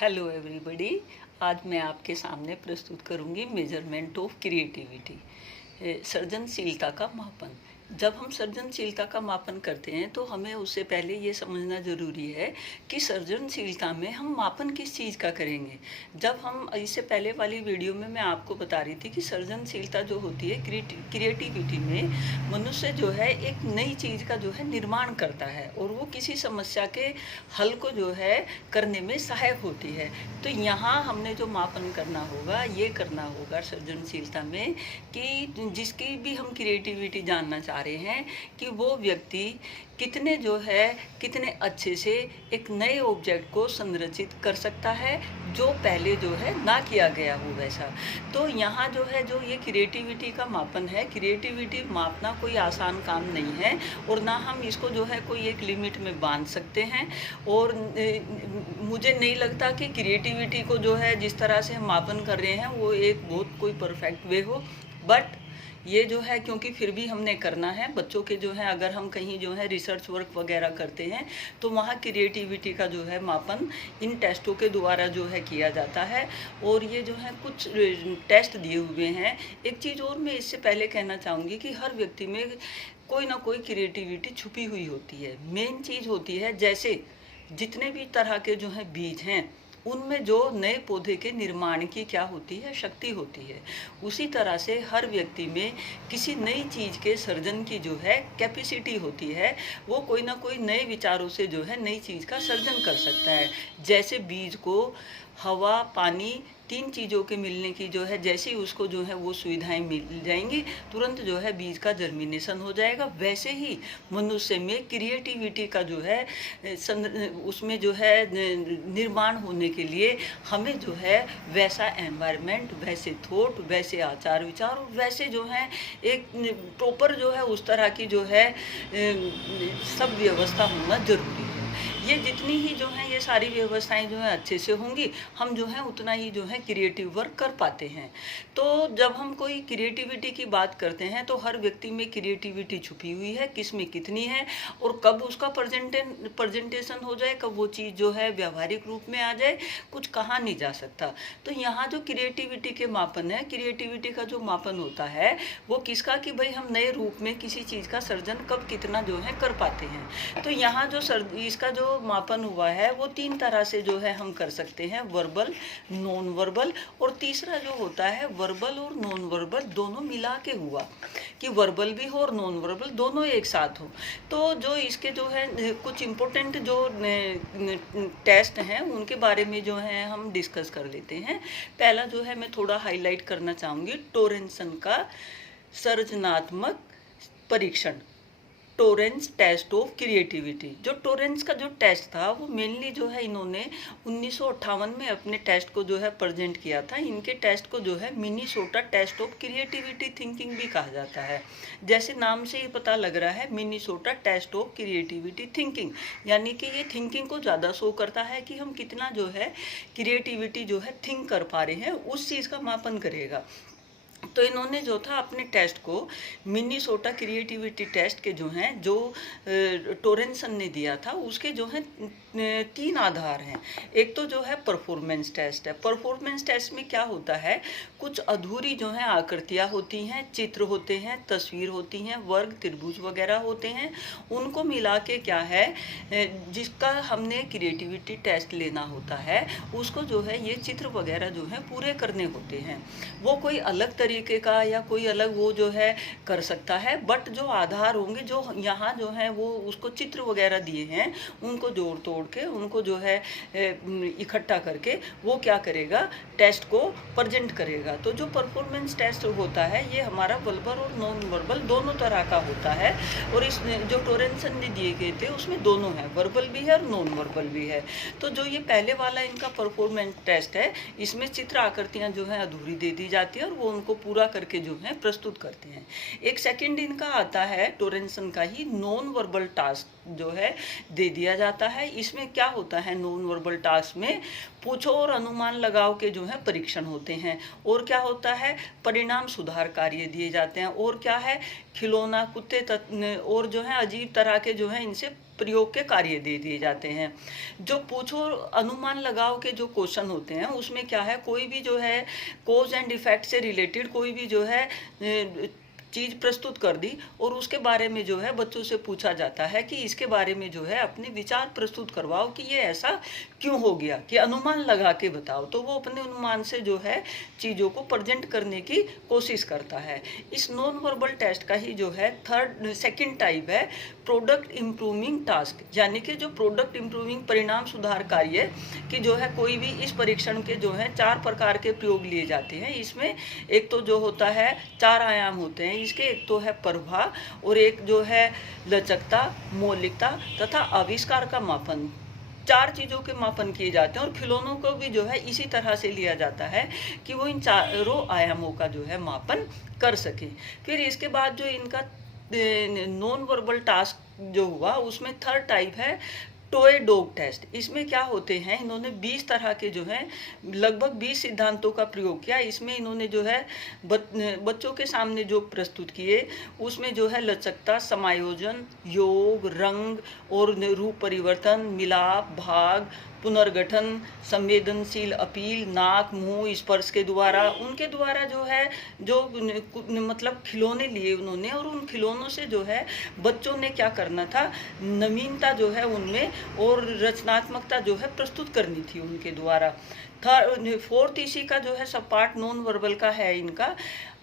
Hello everybody. आज मैं आपके सामने प्रस्तुत करूंगी मेजरमेंट ऑफ क्रिएटिविटी, सृजनशीलता का मापन। जब हम सृजनशीलता का मापन करते हैं तो हमें उससे पहले ये समझना ज़रूरी है कि सृजनशीलता में हम मापन किस चीज़ का करेंगे। जब हम इससे पहले वाली वीडियो में मैं आपको बता रही थी कि सृजनशीलता जो होती है क्रिएटिविटी में मनुष्य जो है एक नई चीज़ का जो है निर्माण करता है और वो किसी समस्या के हल को जो है करने में सहायक होती है। तो यहाँ हमने जो मापन करना होगा ये करना होगा सृजनशीलता में कि जिसकी भी हम क्रिएटिविटी जानना चाह रहे हैं कि वो व्यक्ति कितने अच्छे से एक नए ऑब्जेक्ट को संरचित कर सकता है जो पहले जो है ना किया गया हो वैसा। तो यहाँ जो है जो ये क्रिएटिविटी का मापन है, क्रिएटिविटी मापना कोई आसान काम नहीं है और ना हम इसको जो है कोई एक लिमिट में बांध सकते हैं। और मुझे नहीं लगता कि क्रिएटिविटी को जो है जिस तरह से हम मापन कर रहे हैं वो एक बहुत कोई परफेक्ट वे हो, बट ये जो है क्योंकि फिर भी हमने करना है बच्चों के जो है अगर हम कहीं जो है रिसर्च वर्क वगैरह करते हैं तो वहाँ क्रिएटिविटी का जो है मापन इन टेस्टों के द्वारा जो है किया जाता है। और ये जो है कुछ टेस्ट दिए हुए हैं। एक चीज़ और मैं इससे पहले कहना चाहूँगी कि हर व्यक्ति में कोई ना कोई क्रिएटिविटी छुपी हुई होती है। मेन चीज़ होती है जैसे जितने भी तरह के जो है बीज हैं उनमें जो नए पौधे के निर्माण की क्या होती है, शक्ति होती है, उसी तरह से हर व्यक्ति में किसी नई चीज़ के सर्जन की जो है कैपेसिटी होती है। वो कोई ना कोई नए विचारों से जो है नई चीज़ का सर्जन कर सकता है। जैसे बीज को हवा, पानी, तीन चीज़ों के मिलने की जो है जैसे ही उसको जो है वो सुविधाएं मिल जाएंगी तुरंत जो है बीज का जर्मिनेशन हो जाएगा। वैसे ही मनुष्य में क्रिएटिविटी का जो है उसमें जो है निर्माण होने के लिए हमें जो है वैसा एनवायरनमेंट, वैसे थॉट, वैसे आचार विचार और वैसे जो है एक प्रॉपर जो है उस तरह की जो है सब व्यवस्था होना जरूरी है। ये जितनी ही जो है ये सारी व्यवस्थाएं जो है अच्छे से होंगी हम जो है उतना ही जो है क्रिएटिव वर्क कर पाते हैं। तो जब हम कोई क्रिएटिविटी की बात करते हैं तो हर व्यक्ति में क्रिएटिविटी छुपी हुई है, किस में कितनी है और कब उसका प्रेजेंटेशन हो जाए, कब वो चीज़ जो है व्यावहारिक रूप में आ जाए, कुछ कहा नहीं जा सकता। तो यहाँ जो क्रिएटिविटी के मापन है, क्रिएटिविटी का जो मापन होता है वो किसका कि भाई हम नए रूप में किसी चीज़ का सर्जन कब कितना जो है कर पाते हैं। तो यहाँ जो इसका जो मापन हुआ है वो तीन तरह से जो है हम कर सकते हैं, वर्बल, नॉन वर्बल और तीसरा जो होता है वर्बल और नॉन वर्बल दोनों मिला के हुआ कि वर्बल भी हो और नॉन वर्बल दोनों एक साथ हो। तो जो इसके जो है कुछ इम्पोर्टेंट जो टेस्ट हैं उनके बारे में जो है हम डिस्कस कर लेते हैं। पहला जो है मैं थोड़ा हाईलाइट करना चाहूँगी टोरेंसन का सृजनात्मक परीक्षण, टोरेंस टेस्ट ऑफ क्रिएटिविटी। जो टोरेंस का जो टेस्ट था वो मेनली जो है इन्होंने 1958 में अपने टेस्ट को जो है प्रेजेंट किया था। इनके टेस्ट को जो है Minnesota test of creativity thinking भी कहा जाता है। जैसे नाम से ही पता लग रहा है Minnesota test of creativity thinking, यानी कि ये थिंकिंग को ज़्यादा शो करता है कि हम कितना जो है क्रिएटिविटी जो है थिंक कर पा रहे हैं, उस चीज़ का मापन करेगा। तो इन्होंने जो था अपने टेस्ट को मिनीसोटा क्रिएटिविटी टेस्ट के जो हैं जो टोरेंसन ने दिया था उसके जो हैं तीन आधार हैं। एक तो जो है परफॉर्मेंस टेस्ट है। परफॉर्मेंस टेस्ट में क्या होता है, कुछ अधूरी जो है आकृतियाँ होती हैं, चित्र होते हैं, तस्वीर होती हैं, वर्ग, त्रिभुज वगैरह होते हैं, उनको मिला के क्या है जिसका हमने क्रिएटिविटी टेस्ट लेना होता है उसको जो है ये चित्र वगैरह जो है पूरे करने होते हैं। वो कोई अलग तरीके का या कोई अलग वो जो है कर सकता है, बट जो आधार होंगे जो यहाँ जो है वो उसको चित्र वगैरह दिए हैं उनको जोड़ तोड़ के उनको जो है इकट्ठा करके वो क्या करेगा, टेस्ट को प्रेजेंट करेगा। तो जो परफॉर्मेंस टेस्ट होता है ये हमारा वर्बल और नॉन वर्बल दोनों तरह का होता है और इस जो टोरेंसन ने दिए गए थे उसमें दोनों है, वर्बल भी है और नॉन वर्बल भी है। तो जो ये पहले वाला इनका परफॉर्मेंस टेस्ट है इसमें चित्र आकृतियाँ जो है अधूरी दे दी जाती है और वो उनको पूरा करके जो है प्रस्तुत करते हैं। एक सेकंड इनका आता है टोरेंसन का ही नॉन वर्बल टास्क जो है दे दिया जाता है। इसमें क्या होता है, नॉन वर्बल टास्क में पूछो और अनुमान लगाओ के जो है परीक्षण होते हैं। और क्या होता है, परिणाम सुधार कार्य दिए जाते हैं। और क्या है, खिलौना, कुत्ते और जो है अजीब तरह के जो है इनसे प्रयोग के कार्य दे दिए जाते हैं। जो पूछो अनुमान लगाओ के जो क्वेश्चन होते हैं उसमें क्या है, कोई भी जो है कोज एंड इफेक्ट से रिलेटेड कोई भी जो है चीज़ प्रस्तुत कर दी और उसके बारे में जो है बच्चों से पूछा जाता है कि इसके बारे में जो है अपने विचार प्रस्तुत करवाओ कि ये ऐसा क्यों हो गया, कि अनुमान लगा के बताओ। तो वो अपने अनुमान से जो है चीज़ों को प्रेजेंट करने की कोशिश करता है। इस नॉन वर्बल टेस्ट का ही जो है सेकंड टाइप है प्रोडक्ट इम्प्रूविंग टास्क, यानी कि जो प्रोडक्ट इम्प्रूविंग परिणाम सुधार कार्य कि जो है कोई भी इस परीक्षण के जो है 4 प्रकार के प्रयोग लिए जाते हैं। इसमें एक तो जो होता है 4 आयाम होते हैं इसके, एक तो है प्रभाव और एक जो है लचकता, मौलिकता तथा आविष्कार का मापन। 4 चीज़ों के मापन किए जाते हैं और खिलौनों को भी जो है इसी तरह से लिया जाता है कि वो इन चारों आयामों का जो है मापन कर सके। फिर इसके बाद जो इनका नॉन वर्बल टास्क जो हुआ उसमें थर्ड टाइप है टॉय डॉग टेस्ट। इसमें क्या होते हैं, इन्होंने 20 तरह के जो है लगभग 20 सिद्धांतों का प्रयोग किया। इसमें इन्होंने जो है बच्चों के सामने जो प्रस्तुत किए उसमें जो है लचकता, समायोजन, योग, रंग और रूप परिवर्तन, मिलाप, भाग, पुनर्गठन, संवेदनशील अपील, नाक, मुंह स्पर्श के द्वारा, उनके द्वारा जो है जो मतलब खिलौने लिए उन्होंने और उन खिलौनों से जो है बच्चों ने क्या करना था, नवीनता जो है उनमें और रचनात्मकता जो है प्रस्तुत करनी थी उनके द्वारा। फोर्थ इसी का जो है सब पार्ट नॉन वर्बल का है इनका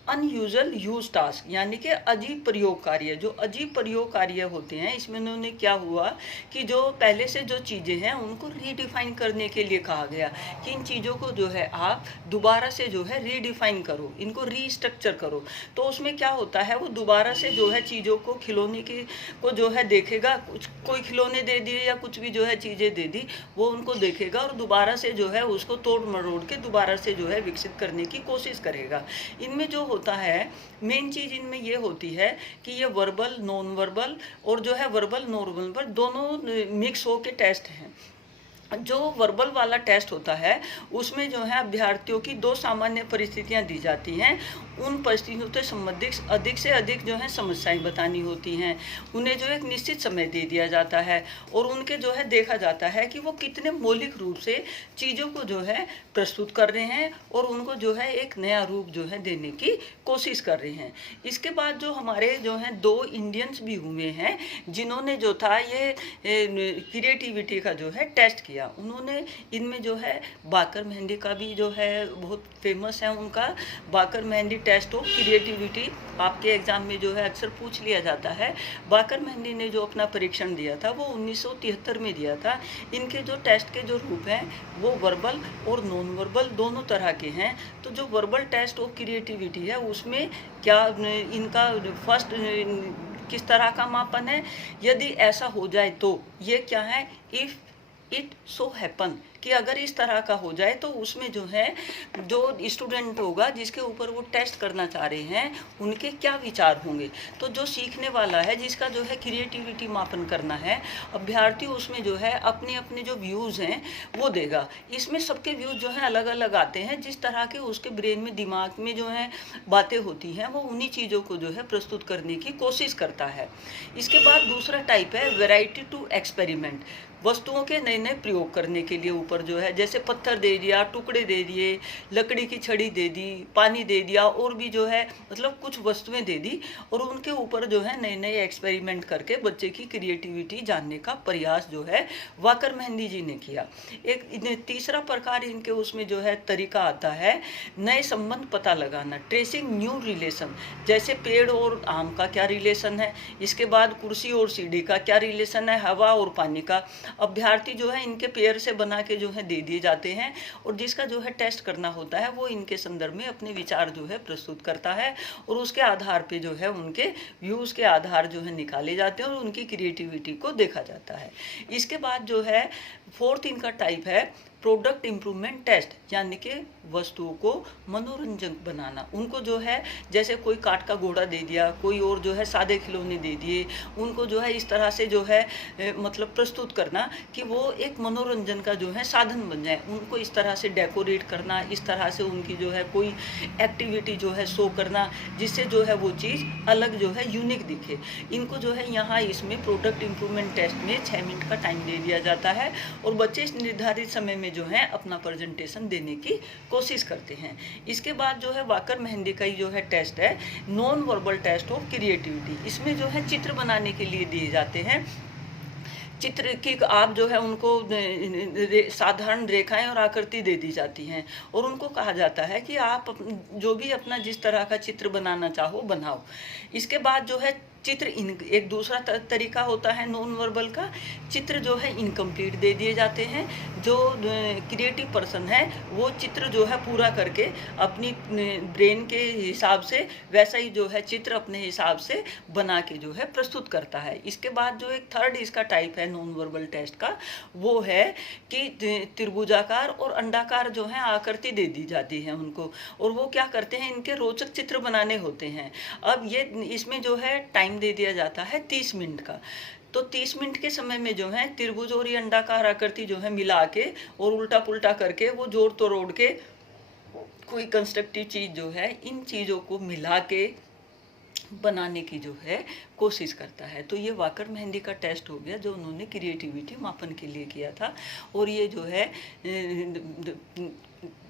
अनयूजुअल यूज टास्क, यानी कि अजीब प्रयोग कार्य। जो अजीब प्रयोग कार्य होते हैं इसमें उन्होंने क्या हुआ कि जो पहले से जो चीज़ें हैं उनको रीडिफाइन करने के लिए कहा गया कि इन चीज़ों को जो है आप दोबारा से जो है रीडिफाइन करो, इनको रीस्ट्रक्चर करो। तो उसमें क्या होता है, वो दोबारा से जो है चीज़ों को खिलौने की को जो है देखेगा, कुछ कोई खिलौने दे दिए या कुछ भी जो है चीज़ें दे दी वो उनको देखेगा और दोबारा से जो है उसको तोड़ मरोड़ के दोबारा से जो है विकसित करने की कोशिश करेगा। इनमें जो होता है मेन चीज इनमें ये होती है कि ये वर्बल, नॉन वर्बल और जो है वर्बल नॉन वर्बल दोनों मिक्स हो के टेस्ट हैं। जो वर्बल वाला टेस्ट होता है उसमें जो है अभ्यर्थियों की 2 सामान्य परिस्थितियां दी जाती हैं। उन परिस्थितियों से संबंधित अधिक से अधिक जो है समस्याएं बतानी होती हैं। उन्हें जो एक निश्चित समय दे दिया जाता है और उनके जो है देखा जाता है कि वो कितने मौलिक रूप से चीज़ों को जो है प्रस्तुत कर रहे हैं और उनको जो है एक नया रूप जो है देने की कोशिश कर रहे हैं। इसके बाद जो हमारे जो हैं 2 इंडियंस भी हुए हैं जिन्होंने जो था ये क्रिएटिविटी का जो है टेस्ट किया। उन्होंने इनमें जो है बाकर मेहंदी का भी जो है बहुत फेमस है उनका बाकर मेहंदी टेस्ट ऑफ क्रिएटिविटी, आपके एग्जाम में जो है अक्सर पूछ लिया जाता है। बाकर मेहंदी ने जो अपना परीक्षण दिया था वो 1973 में दिया था। इनके जो टेस्ट के जो रूप हैं वो वर्बल और नॉन वर्बल दोनों तरह के हैं। तो जो वर्बल टेस्ट ऑफ क्रिएटिविटी है उसमें क्या इनका फर्स्ट किस तरह का मापन है, यदि ऐसा हो जाए तो ये क्या है, इफ़ इट सो हैपन कि अगर इस तरह का हो जाए तो उसमें जो है जो स्टूडेंट होगा जिसके ऊपर वो टेस्ट करना चाह रहे हैं उनके क्या विचार होंगे। तो जो सीखने वाला है जिसका जो है क्रिएटिविटी मापन करना है, अभ्यर्थी उसमें जो है अपने अपने जो व्यूज़ हैं वो देगा। इसमें सबके व्यूज़ जो है अलग अलग आते हैं, जिस तरह के उसके ब्रेन में दिमाग में जो है बातें होती हैं वो उन्हीं चीज़ों को जो है प्रस्तुत करने की कोशिश करता है। इसके बाद दूसरा टाइप है वैरायटी टू एक्सपेरिमेंट, वस्तुओं के नए नए प्रयोग करने के लिए ऊपर जो है जैसे पत्थर दे दिया, टुकड़े दे दिए, लकड़ी की छड़ी दे दी, पानी दे दिया और भी जो है मतलब कुछ वस्तुएं दे दी और उनके ऊपर जो है नए नए एक्सपेरिमेंट करके बच्चे की क्रिएटिविटी जानने का प्रयास जो है वाकर मेहंदी जी ने किया। एक तीसरा प्रकार इनके उसमें जो है तरीका आता है नए संबंध पता लगाना, ट्रेसिंग न्यू रिलेशन, जैसे पेड़ और आम का क्या रिलेशन है, इसके बाद कुर्सी और सीढ़ी का क्या रिलेशन है, हवा और पानी का। अभ्यर्थी जो है इनके पेयर से बना के जो है दे दिए जाते हैं और जिसका जो है टेस्ट करना होता है वो इनके संदर्भ में अपने विचार जो है प्रस्तुत करता है और उसके आधार पे जो है उनके व्यूज़ के आधार जो है निकाले जाते हैं और उनकी क्रिएटिविटी को देखा जाता है। इसके बाद जो है फोर्थ इनका टाइप है प्रोडक्ट इम्प्रूवमेंट टेस्ट, यानी कि वस्तुओं को मनोरंजक बनाना। उनको जो है जैसे कोई काठ का घोड़ा दे दिया, कोई और जो है सादे खिलौने दे दिए, उनको जो है इस तरह से जो है मतलब प्रस्तुत करना कि वो एक मनोरंजन का जो है साधन बन जाए। उनको इस तरह से डेकोरेट करना, इस तरह से उनकी जो है कोई एक्टिविटी जो है शो करना, जिससे जो है वो चीज़ अलग जो है यूनिक दिखे। इनको जो है यहाँ इसमें प्रोडक्ट इम्प्रूवमेंट टेस्ट में 6 मिनट का टाइम दे दिया जाता है और बच्चे इस निर्धारित समय में जो है अपना प्रेजेंटेशन देने की कोशिश करते हैं। इसके बाद जो है वाकर मेहंदी का ही जो है टेस्ट है non verbal test of creativity. इसमें जो है चित्र बनाने के लिए दिए जाते हैं। चित्र की आप जो है उनको साधारण रेखाएं और आकृति दे दी जाती हैं और उनको कहा जाता है कि आप जो भी अपना जिस तरह का चित्र बनाना चाहो बनाओ। इसके बाद जो है चित्र एक दूसरा तरीका होता है नॉन वर्बल का। चित्र जो है इनकम्प्लीट दे दिए जाते हैं। जो क्रिएटिव पर्सन है वो चित्र जो है पूरा करके अपनी ब्रेन के हिसाब से वैसा ही जो है चित्र अपने हिसाब से बना के जो है प्रस्तुत करता है। इसके बाद जो एक थर्ड इसका टाइप है नॉन वर्बल टेस्ट का, वो है कि त्रिभुजाकार और अंडाकार जो है आकृति दे दी जाती है उनको, और वो क्या करते हैं, इनके रोचक चित्र बनाने होते हैं। अब ये इसमें जो है टाइम दे दिया जाता है 30 मिनट का। तो 30 मिनट के समय में जो है त्रिभुज और अंडाकार आकृति जो है मिला के और उल्टा पुल्टा करके वो जोड़ तोड़ के कोई कंस्ट्रक्टिव चीज जो है इन चीजों को मिला के बनाने की जो है कोशिश करता है। तो ये वाकर मेहंदी का टेस्ट हो गया जो उन्होंने क्रिएटिविटी मापन के लिए किया था। और ये जो है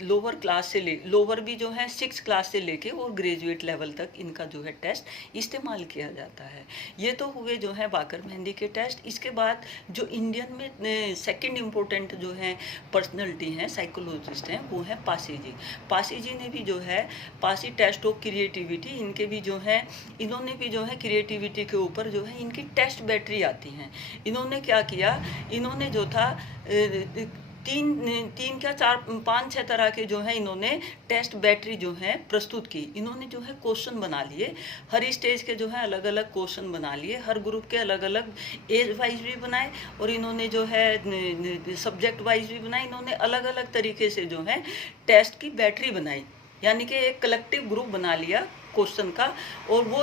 लोअर क्लास से लोअर भी जो है 6 क्लास से लेके और ग्रेजुएट लेवल तक इनका जो है टेस्ट इस्तेमाल किया जाता है। ये तो हुए जो है वाकर मेहंदी के टेस्ट। इसके बाद जो इंडियन में सेकंड इम्पोर्टेंट जो है पर्सनैलिटी हैं, साइकोलॉजिस्ट हैं, वो हैं पासी जी। पासी जी ने भी जो है पासी टेस्ट ऑफ क्रिएटिविटी, इनके भी जो है इन्होंने भी जो है क्रिएटिविटी के ऊपर जो है इनकी टेस्ट बैटरी आती हैं। इन्होंने क्या किया, इन्होंने जो था तीन क्या 4 5 6 तरह के जो है इन्होंने टेस्ट बैटरी जो है प्रस्तुत की। इन्होंने जो है क्वेश्चन बना लिए, हर स्टेज के जो है अलग अलग क्वेश्चन बना लिए, हर ग्रुप के अलग अलग एज वाइज भी बनाए और इन्होंने जो है सब्जेक्ट वाइज भी बनाए। इन्होंने अलग अलग तरीके से जो है टेस्ट की बैटरी बनाई, यानी कि एक कलेक्टिव ग्रुप बना लिया क्वेश्चन का। और वो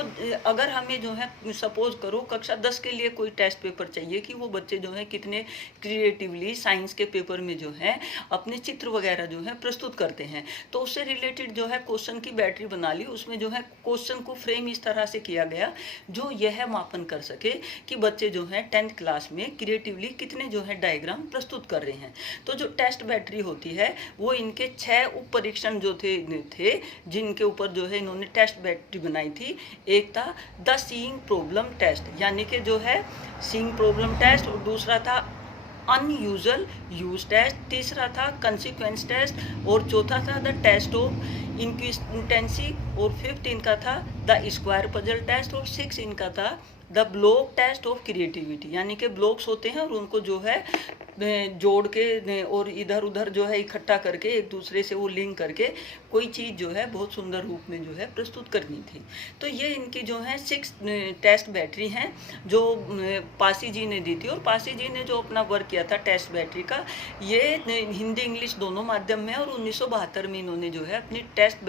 अगर हमें जो है सपोज करो कक्षा 10 के लिए कोई टेस्ट पेपर चाहिए कि वो बच्चे जो है कितने क्रिएटिवली साइंस के पेपर में जो है अपने चित्र वगैरह जो है प्रस्तुत करते हैं, तो उससे रिलेटेड जो है क्वेश्चन की बैटरी बना ली। उसमें जो है क्वेश्चन को फ्रेम इस तरह से किया गया जो यह मापन कर सके कि बच्चे जो है 10th क्लास में क्रिएटिवली कितने जो है डायग्राम प्रस्तुत कर रहे हैं। तो जो टेस्ट बैटरी होती है वो इनके 6 उप परीक्षण जो थे जिनके ऊपर जो है इन्होंने टेस्ट बैटरी बनाई थी। एक था द सीइंग प्रॉब्लम टेस्ट, यानी कि जो है सीइंग प्रॉब्लम टेस्ट, और दूसरा था अनयूजुअल यूज टेस्ट, तीसरा था कंसिक्वेंस टेस्ट, और चौथा था द टेस्ट ऑफ इंक्विस्टेंसी, और 5th इनका था द स्क्वायर पजल टेस्ट, और 6 इनका था the block test of creativity, यानी कि ब्लॉक्स होते हैं और उनको जो है जोड़ के और इधर उधर जो है इकट्ठा करके एक दूसरे से वो लिंक करके कोई चीज़ जो है बहुत सुंदर रूप में जो है प्रस्तुत करनी थी। तो ये इनकी जो है 6 टेस्ट बैटरी हैं जो पासी जी ने दी थी। और पासी जी ने जो अपना वर्क किया था टेस्ट बैटरी का, ये हिंदी इंग्लिश दोनों माध्यम में, और 1972 में इन्होंने जो है अपनी टेस्ट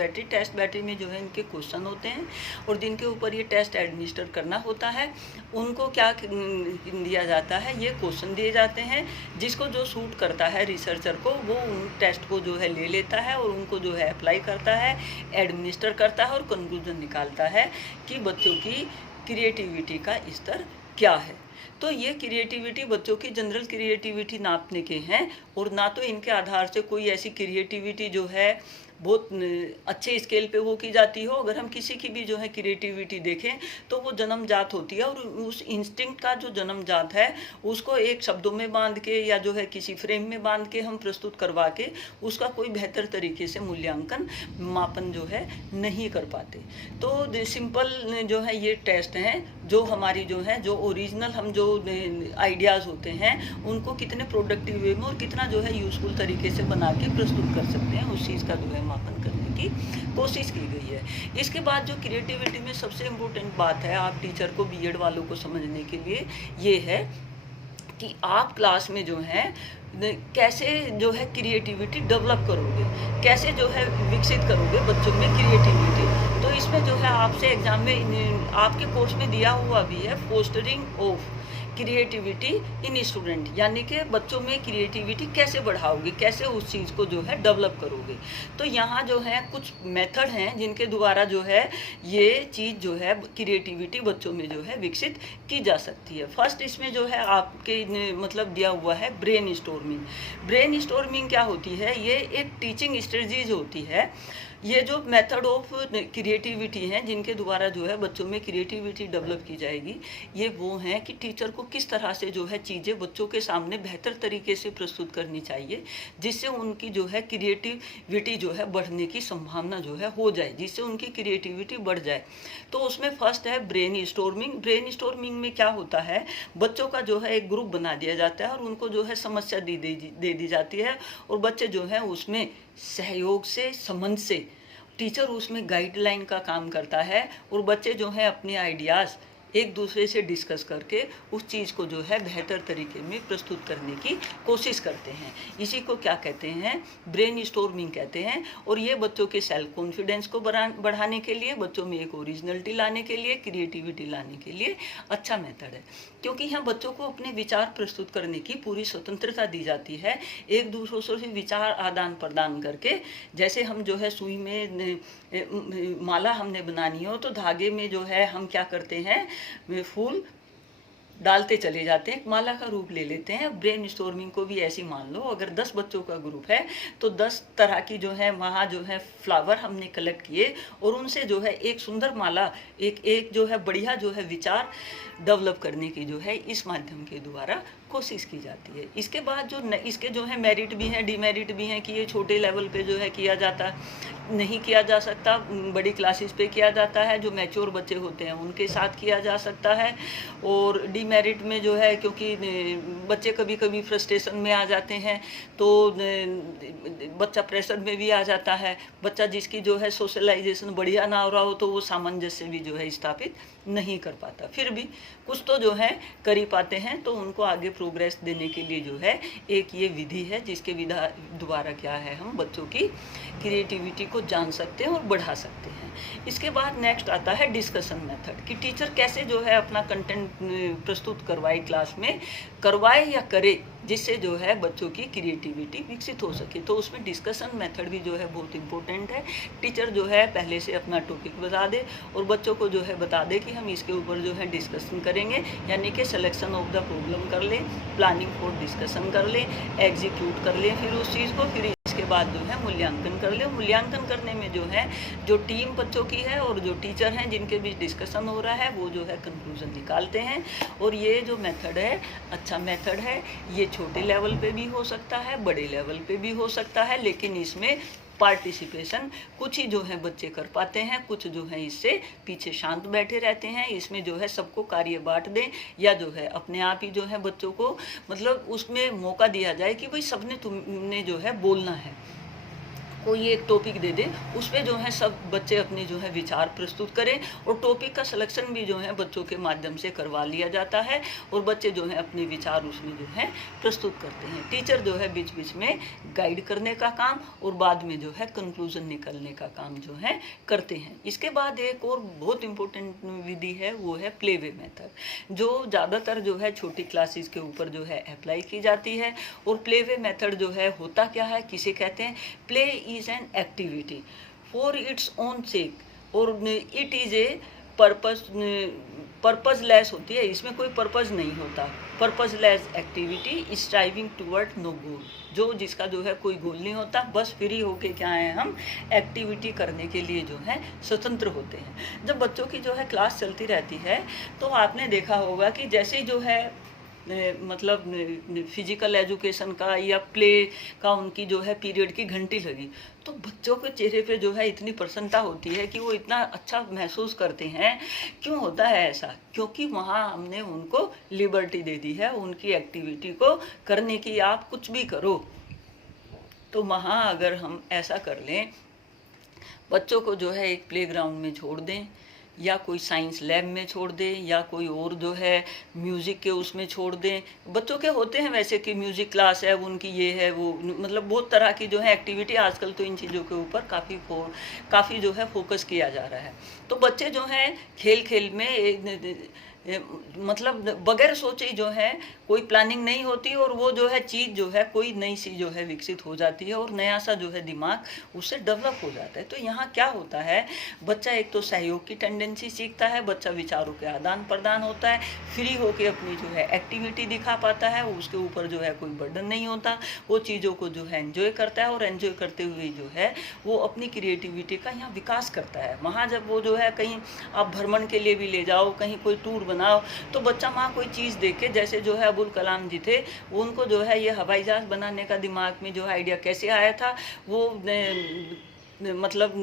बैटरी में जो है इनके क्वेश्चन होते हैं और जिनके ऊपर ये टेस्ट एडमिनिस्टर करना होता है उनको क्या दिया जाता है, ये क्वेश्चन दिए जाते हैं जिसको जो सूट करता है रिसर्चर को वो उन टेस्ट को जो है ले लेता है और उनको जो है अप्लाई करता है, एडमिनिस्टर करता है और कंक्लूजन निकालता है कि बच्चों की क्रिएटिविटी का स्तर क्या है। तो ये क्रिएटिविटी बच्चों की जनरल क्रिएटिविटी नापने के हैं और ना तो इनके आधार से कोई ऐसी क्रिएटिविटी जो है बहुत अच्छे स्केल पे वो की जाती हो। अगर हम किसी की भी जो है क्रिएटिविटी देखें तो वो जन्मजात होती है और उस इंस्टिंक्ट का जो जन्मजात है उसको एक शब्दों में बांध के या जो है किसी फ्रेम में बांध के हम प्रस्तुत करवा के उसका कोई बेहतर तरीके से मूल्यांकन मापन जो है नहीं कर पाते। तो सिंपल जो है ये टेस्ट हैं जो हमारी जो है जो ओरिजिनल हम जो आइडियाज़ होते हैं उनको कितने प्रोडक्टिव वे में और कितना जो है यूजफुल तरीके से बना के प्रस्तुत कर सकते हैं उस चीज़ का जो है मापन करने की कोशिश की गई है। इसके बाद जो क्रिएटिविटी में सबसे इम्पोर्टेंट बात है आप टीचर को बीएड वालों को समझने के लिए ये है कि आप क्लास में जो है कैसे जो है क्रिएटिविटी डेवलप करोगे, कैसे जो है विकसित करोगे बच्चों में क्रिएटिविटी। तो इसमें जो है आपसे एग्जाम में आपके कोर्स में दिया हुआ भी है fostering of creativity in student, यानी कि बच्चों में क्रिएटिविटी कैसे बढ़ाओगे, कैसे उस चीज़ को जो है डेवलप करोगे। तो यहाँ जो है कुछ मेथड हैं जिनके द्वारा जो है ये चीज़ जो है क्रिएटिविटी बच्चों में जो है विकसित की जा सकती है। फर्स्ट इसमें जो है आपके मतलब दिया हुआ है ब्रेन स्टॉर्मिंग। ब्रेन स्टॉर्मिंग क्या होती है, ये एक टीचिंग स्ट्रेटजीज होती है। ये जो मेथड ऑफ क्रिएटिविटी हैं जिनके द्वारा जो है बच्चों में क्रिएटिविटी डेवलप की जाएगी, ये वो हैं कि टीचर को किस तरह से जो है चीज़ें बच्चों के सामने बेहतर तरीके से प्रस्तुत करनी चाहिए, जिससे उनकी जो है क्रिएटिविटी जो है बढ़ने की संभावना जो है हो जाए, जिससे उनकी क्रिएटिविटी बढ़ जाए। तो उसमें फर्स्ट है ब्रेन स्टॉर्मिंग। ब्रेन स्टॉर्मिंग में क्या होता है, बच्चों का जो है एक ग्रुप बना दिया जाता है और उनको जो है समस्या दे दी जाती है, और बच्चे जो है उसमें सहयोग से, समझ से, टीचर उसमें गाइडलाइन का काम करता है, और बच्चे जो हैं अपने आइडियाज़ एक दूसरे से डिस्कस करके उस चीज़ को जो है बेहतर तरीके में प्रस्तुत करने की कोशिश करते हैं। इसी को क्या कहते हैं, ब्रेन स्टॉर्मिंग कहते हैं। और ये बच्चों के सेल्फ कॉन्फिडेंस को बढ़ाने के लिए, बच्चों में एक ओरिजिनलिटी लाने के लिए, क्रिएटिविटी लाने के लिए अच्छा मेथड है, क्योंकि यहाँ बच्चों को अपने विचार प्रस्तुत करने की पूरी स्वतंत्रता दी जाती है, एक दूसरों से विचार आदान प्रदान करके। जैसे हम जो है सुई में माला हमने बनानी हो तो धागे में जो है हम क्या करते हैं, फूल डालते चले जाते हैं, एक माला का रूप ले लेते हैं। ब्रेन स्टॉर्मिंग को भी ऐसी मान लो, अगर 10 बच्चों का ग्रुप है तो 10 तरह की जो है वहाँ जो है फ्लावर हमने कलेक्ट किए, और उनसे जो है एक सुंदर माला, एक जो है बढ़िया जो है विचार डेवलप करने की जो है इस माध्यम के द्वारा कोशिश की जाती है। इसके बाद इसके जो है मेरिट भी हैं, डिमेरिट भी हैं कि ये छोटे लेवल पे जो है किया जाता नहीं किया जा सकता, बड़ी क्लासेस पे किया जाता है, जो मैच्योर बच्चे होते हैं उनके साथ किया जा सकता है। और डिमेरिट में जो है, क्योंकि बच्चे कभी कभी फ्रस्ट्रेशन में आ जाते हैं, तो बच्चा प्रेशर में भी आ जाता है। बच्चा जिसकी जो है सोशलाइजेशन बढ़िया ना हो रहा हो तो वो सामंजस्य भी जो है स्थापित नहीं कर पाता। फिर भी कुछ तो जो है कर ही पाते हैं, तो उनको आगे प्रोग्रेस देने के लिए जो है एक ये विधि है जिसके द्वारा क्या है हम बच्चों की क्रिएटिविटी को जान सकते हैं और बढ़ा सकते हैं। इसके बाद नेक्स्ट आता है डिस्कशन मेथड, कि टीचर कैसे जो है अपना कंटेंट प्रस्तुत करवाए, क्लास में करवाए या करे, जिससे जो है बच्चों की क्रिएटिविटी विकसित हो सके। तो उसमें डिस्कशन मेथड भी जो है बहुत इंपॉर्टेंट है। टीचर जो है पहले से अपना टॉपिक बता दे और बच्चों को जो है बता दे कि हम इसके ऊपर जो है डिस्कशन करेंगे, यानी कि सिलेक्शन ऑफ द प्रॉब्लम कर लें, प्लानिंग फॉर डिस्कशन कर लें, एग्जीक्यूट कर लें फिर उस चीज़ को, फिर इसके बाद जो है मूल्यांकन कर ले। मूल्यांकन करने में जो है जो टीम बच्चों की है और जो टीचर हैं जिनके बीच डिस्कशन हो रहा है वो जो है कंक्लूजन निकालते हैं। और ये जो मेथड है अच्छा मेथड है, ये छोटे लेवल पे भी हो सकता है, बड़े लेवल पे भी हो सकता है, लेकिन इसमें पार्टिसिपेशन कुछ ही जो है बच्चे कर पाते हैं, कुछ जो है इससे पीछे शांत बैठे रहते हैं। इसमें जो है सबको कार्य बांट दें, या जो है अपने आप ही जो है बच्चों को मतलब उसमें मौका दिया जाए कि भाई सबने तुमने जो है बोलना है, कोई एक टॉपिक दे दे, उस पर जो है सब बच्चे अपने जो है विचार प्रस्तुत करें, और टॉपिक का सिलेक्शन भी जो है बच्चों के माध्यम से करवा लिया जाता है, और बच्चे जो है अपने विचार उसमें जो है प्रस्तुत करते हैं। टीचर जो है बीच बीच में गाइड करने का काम और बाद में जो है कंक्लूजन निकलने का काम जो है करते हैं। इसके बाद एक और बहुत इंपॉर्टेंट विधि है, वो है प्ले वे मेथड, जो ज़्यादातर जो है छोटी क्लासेस के ऊपर जो है अप्लाई की जाती है। और प्ले वे मेथड जो है होता क्या है, किसे कहते हैं, play is an activity for its own sake, और it is a पर्पजलेस होती है, इसमें कोई पर्पज नहीं होता। Purposeless activity striving toward no goal, जो जिसका जो है कोई गोल नहीं होता, बस फ्री होके क्या है हम एक्टिविटी करने के लिए जो है स्वतंत्र होते हैं। जब बच्चों की जो है क्लास चलती रहती है तो आपने देखा होगा कि जैसे जो है मतलब फिजिकल एजुकेशन का या प्ले का उनकी जो है पीरियड की घंटी लगी, तो बच्चों के चेहरे पे जो है इतनी प्रसन्नता होती है कि वो इतना अच्छा महसूस करते हैं। क्यों होता है ऐसा? क्योंकि वहाँ हमने उनको लिबर्टी दे दी है उनकी एक्टिविटी को करने की, आप कुछ भी करो। तो वहाँ अगर हम ऐसा कर लें, बच्चों को जो है एक प्लेग्राउंड में छोड़ दें, या कोई साइंस लैब में छोड़ दें, या कोई और जो है म्यूज़िक के उसमें छोड़ दें। बच्चों के होते हैं वैसे कि म्यूज़िक क्लास है, उनकी ये है वो, मतलब बहुत तरह की जो है एक्टिविटी आजकल तो इन चीज़ों के ऊपर काफ़ी जो है फोकस किया जा रहा है। तो बच्चे जो हैं खेल खेल में मतलब बगैर सोचे जो है कोई प्लानिंग नहीं होती, और वो जो है चीज़ जो है कोई नई सी जो है विकसित हो जाती है, और नया सा जो है दिमाग उससे डेवलप हो जाता है। तो यहाँ क्या होता है, बच्चा एक तो सहयोग की टेंडेंसी सीखता है, बच्चा विचारों के आदान प्रदान होता है, फ्री होके अपनी जो है एक्टिविटी दिखा पाता है, उसके ऊपर जो है कोई बर्डन नहीं होता, वो चीज़ों को जो है एंजॉय करता है, और एंजॉय करते हुए जो है वो अपनी क्रिएटिविटी का यहाँ विकास करता है। वहाँ जब वो जो है कहीं आप भ्रमण के लिए भी ले जाओ, कहीं कोई टूर बनाओ, तो बच्चा वहाँ कोई चीज़ देख के, जैसे जो है अबुल कलाम जी थे, वो उनको जो है ये हवाई जहाज़ बनाने का दिमाग में जो है आइडिया कैसे आया था, वो मतलब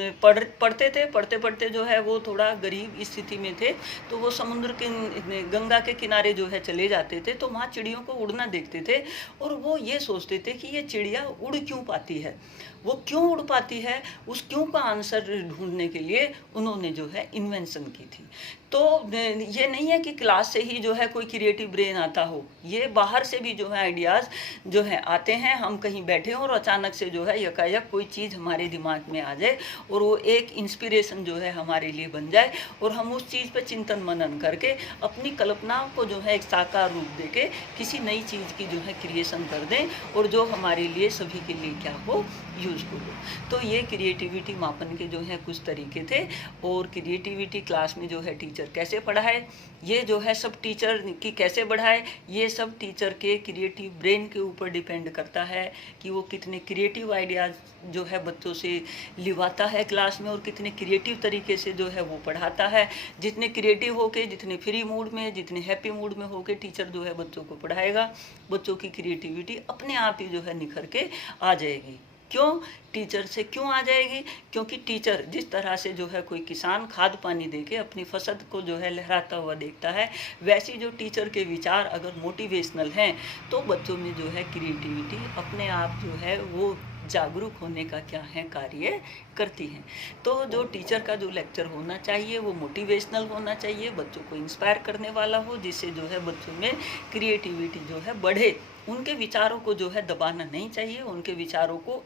पढ़ते थे, पढ़ते पढ़ते जो है वो थोड़ा गरीब स्थिति में थे, तो वो समुद्र के गंगा के किनारे जो है चले जाते थे, तो वहाँ चिड़ियों को उड़ना देखते थे, और वो ये सोचते थे कि ये चिड़िया उड़ क्यों पाती है, वो क्यों उड़ पाती है, उस क्यों का आंसर ढूंढने के लिए उन्होंने जो है इन्वेंशन की थी। तो ये नहीं है कि क्लास से ही जो है कोई क्रिएटिव ब्रेन आता हो, ये बाहर से भी जो है आइडियाज़ जो है आते हैं। हम कहीं बैठे हों और अचानक से जो है यकायक कोई चीज़ हमारे दिमाग में आ जाए, और वो एक इंस्पिरेशन जो है हमारे लिए बन जाए, और हम उस चीज़ पे चिंतन मनन करके अपनी कल्पनाओं को जो है एक साकार रूप देके किसी नई चीज़ की जो है क्रिएशन कर दें, और जो हमारे लिए सभी के लिए क्या हो, यूजफुल हो। तो ये क्रिएटिविटी मापन के जो है कुछ तरीके थे। और क्रिएटिविटी क्लास में जो है टीचर कैसे पढ़ाए, ये जो है सब टीचर की कैसे बढ़ाए, ये सब टीचर के क्रिएटिव ब्रेन के ऊपर डिपेंड करता है कि वो कितने क्रिएटिव आइडियाज़ जो है बच्चों से लिवाता है क्लास में, और कितने क्रिएटिव तरीके से जो है वो पढ़ाता है। जितने क्रिएटिव होके, जितने फ्री मूड में, जितने हैप्पी मूड में होके टीचर जो है बच्चों को पढ़ाएगा, बच्चों की क्रिएटिविटी अपने आप ही जो है निखर के आ जाएगी। क्यों टीचर से क्यों आ जाएगी? क्योंकि टीचर जिस तरह से जो है कोई किसान खाद पानी देके अपनी फसल को जो है लहराता हुआ देखता है, वैसे जो टीचर के विचार अगर मोटिवेशनल हैं, तो बच्चों में जो है क्रिएटिविटी अपने आप जो है वो जागरूक होने का क्या है कार्य करती हैं। तो जो टीचर का जो लेक्चर होना चाहिए वो मोटिवेशनल होना चाहिए, बच्चों को इंस्पायर करने वाला हो, जिससे जो है बच्चों में क्रिएटिविटी जो है बढ़े। उनके विचारों को जो है दबाना नहीं चाहिए, उनके विचारों को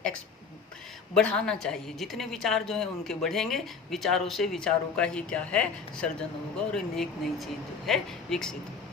बढ़ाना चाहिए। जितने विचार जो है उनके बढ़ेंगे, विचारों से विचारों का ही क्या है सर्जन होगा, और एक नई चीज़ जो है विकसित होगी।